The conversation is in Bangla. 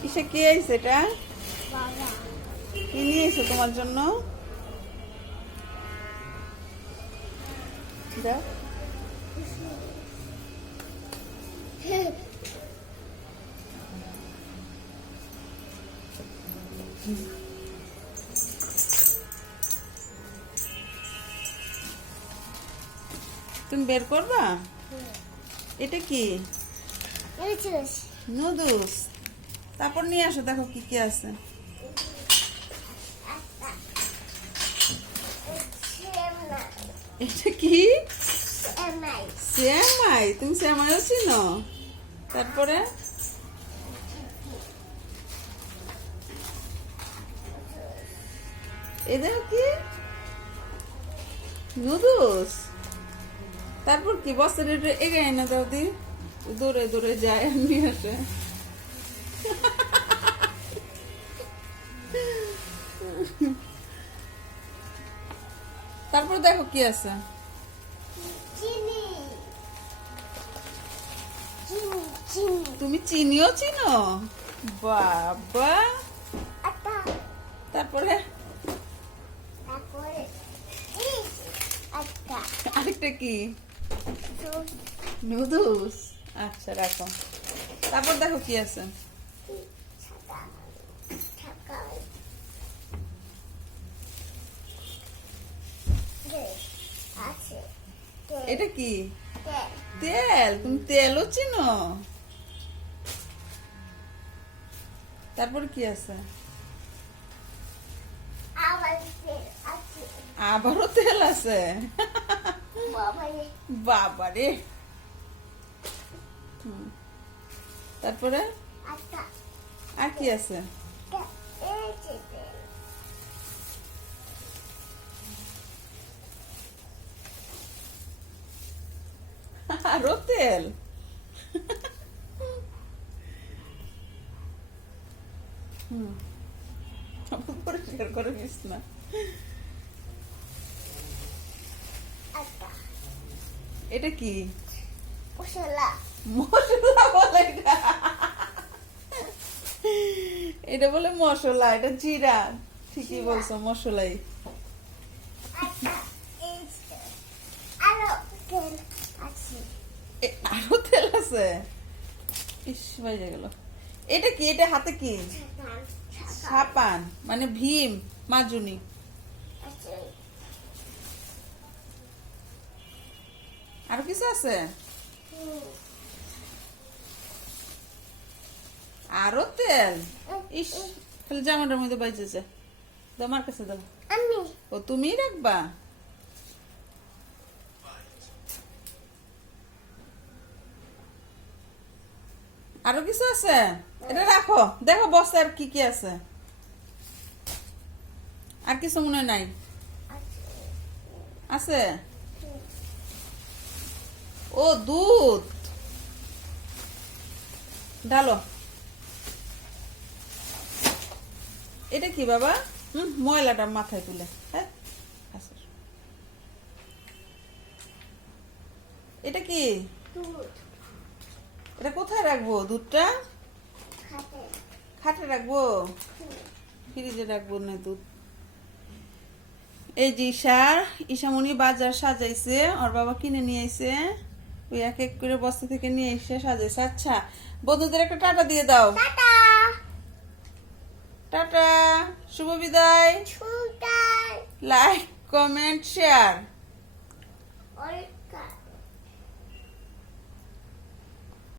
কিসে কি আইছে এটা? কি নিয়ে এসো তোমার জন্য? তুমি বের করবা? এটা কি? নুডলস। তারপর নিয়ে আসো, দেখো কি কি আছে। এটা কি? শ্যামাই তুমি শ্যামাইও চিনো? তারপরে? দেখো কি? নুডলস। তারপর কি? বস্তার এটা এগাই না দাও দি দৌড়ে দৌড়ে যায়, নিয়ে আসে। তারপর দেখো কি আছে? তুমি চিনিও চিনো? বাবা। তারপরে? আরেকটা কি? নুডলস। আচ্ছা রাখো। তারপর দেখো কি আছে? এটা কি? তেল। তুমি তেলও চিনো। তারপর কি আছে? আবারও তেল আছে। বাবারে। তারপরে? আর কি আছে আরও তেল হুম পরিষ্কার করে নিস না এটা কি মশলা মশলা বলে এটা এটা বলে মশলা এটা জিরা। ঠিকই বলছো মশলাই। আরও তেল আছে? ইস বাইরে গেল। এটা কি? এটা হাতে কি? সাপান মানে ভীম মাজুনি। আরও কিছু আছে হুম আরও তেল। ইস খালি জামাটার মধ্যে বাইজেছে আমার কাছে দাও। আমি। ও তুমিই রাখবা? আরও কিছু আছে? এটা রাখো। দেখো বস্তায় আর কি কি আছে। আর কিছু মনে হয় নাই। আছে আছে? ও দুধ। ঢালো। এটা কি বাবা? হুম ময়লাটা মাথায় তুলে। হ্যাঁ? আচ্ছা। এটা কি? এটা কোথায় রাখব? দুধটা? খাটে। রাখব? ফ্রিজে রাখব না দুধ। এই যে ঈশা ঈশামণি বাজার সাজাইছে ওর বাবা কিনে নিয়ে আইছে। ওই এক এক করে বস্তা থেকে নিয়ে এসে সাজাইছে। আচ্ছা বন্ধুদের একটা টাটা দিয়ে দাও। টাটা। টাটা শুভ বিদায়। Like comment share